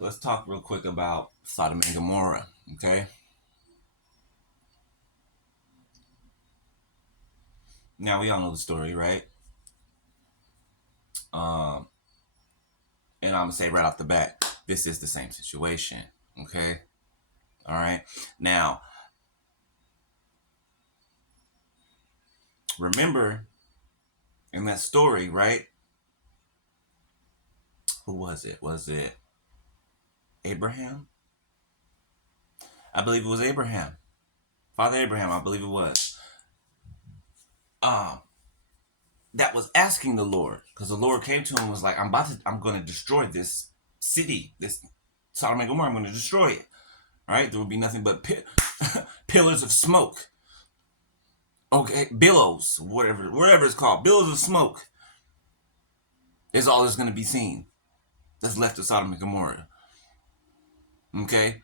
let's talk real quick about Sodom and Gomorrah. Okay. Now we all know the story, right? Um, and I'm gonna say right off the bat, this is the same situation. Okay. All right. Now, remember in that story, right? Who was it? Was it Abraham? I believe it was Abraham. Father Abraham, I believe it was. Um, that was asking the Lord, because the Lord came to him and was like, I'm gonna destroy this city, this Sodom and Gomorrah. I'm gonna destroy it. All right, there will be nothing but pillars of smoke. Okay, billows, whatever it's called, billows of smoke is all that's gonna be seen. That's left of Sodom and Gomorrah. Okay,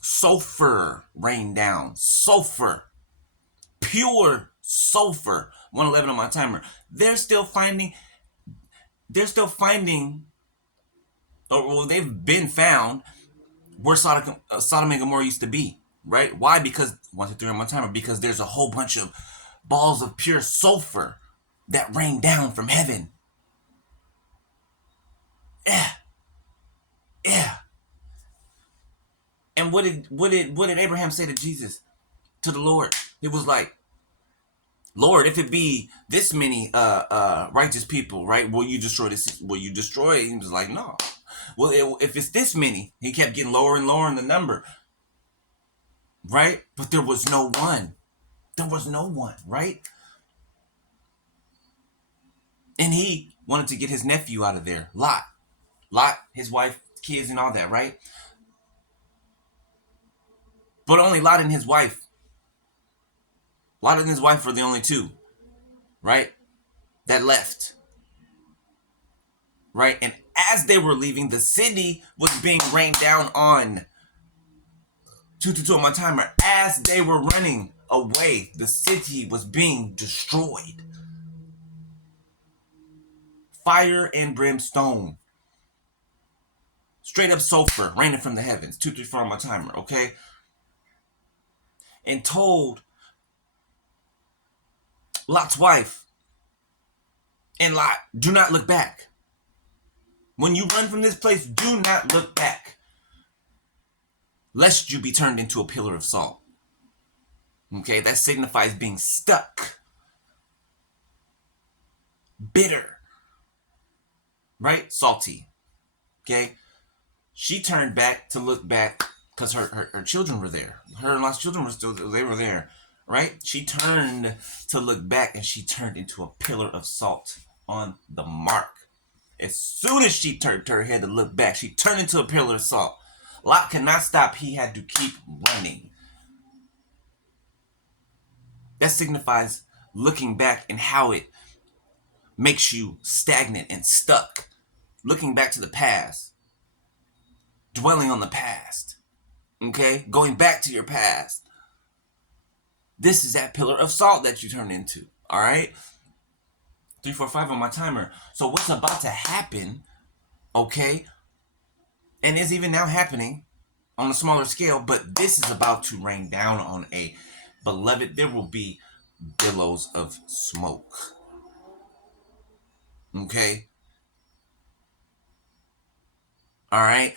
sulfur rained down, sulfur, pure sulfur. 111 on my timer. They're still finding. They're still finding. Or well, they've been found where Sodom and Gomorrah used to be, right? Why? Because 123 on my timer. Because there's a whole bunch of balls of pure sulfur that rain down from heaven. Yeah, yeah. And what did Abraham say to Jesus, to the Lord? It was like, Lord, if it be this many righteous people, right? Will you destroy this? Will you destroy it? He was like, no. Well, if it's this many, he kept getting lower and lower in the number, right? But there was no one. There was no one, right? And he wanted to get his nephew out of there, Lot. Lot, his wife, kids, and all that, right? But only Lot and his wife. Lot and his wife were the only two, right? That left, right? And as they were leaving, the city was being rained down on. 222 on my timer. As they were running away, the city was being destroyed. Fire and brimstone. Straight up sulfur raining from the heavens. 234 on my timer, okay? And told Lot's wife and Lot, do not look back. When you run from this place, do not look back, lest you be turned into a pillar of salt. Okay, that signifies being stuck, bitter, right? Salty. Okay, she turned back to look back because her children were there. Her and Lot's children they were there, right? She turned to look back and she turned into a pillar of salt on the mark. As soon as she turned her head to look back, she turned into a pillar of salt. Lot could not stop. He had to keep running. That signifies looking back and how it makes you stagnant and stuck. Looking back to the past. Dwelling on the past. Okay? Going back to your past. This is that pillar of salt that you turn into. Alright? 345 on my timer. So what's about to happen, okay, and is even now happening on a smaller scale, but this is about to rain down on a beloved. There will be billows of smoke. Okay? Alright?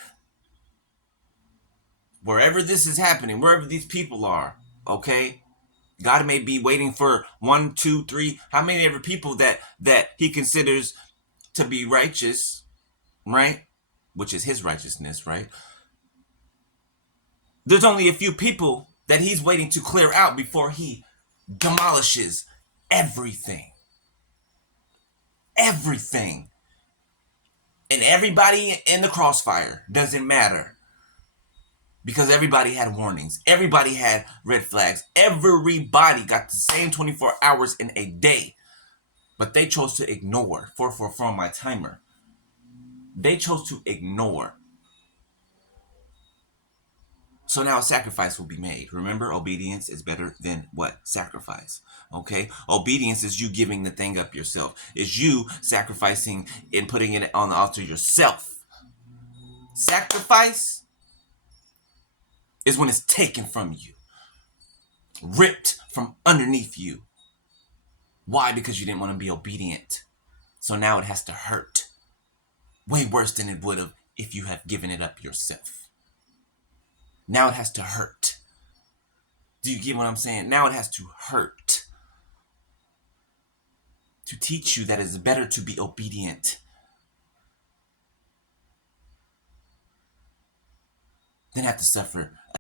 Wherever this is happening, wherever these people are, okay? God may be waiting for 1, 2, 3, how many ever people that he considers to be righteous, right? Which is his righteousness, right? There's only a few people that he's waiting to clear out before he demolishes everything. Everything. And everybody in the crossfire doesn't matter. Because everybody had warnings. Everybody had red flags. Everybody got the same 24 hours in a day. But they chose to ignore. 444 on my timer. They chose to ignore. So now a sacrifice will be made. Remember, obedience is better than what? Sacrifice. Okay? Obedience is you giving the thing up yourself. Is you sacrificing and putting it on the altar yourself. Sacrifice is when it's taken from you, ripped from underneath you. Why? Because you didn't want to be obedient. So now it has to hurt. Way worse than it would have if you had given it up yourself. Now it has to hurt. Do you get what I'm saying? Now it has to hurt. To teach you that it's better to be obedient than have to suffer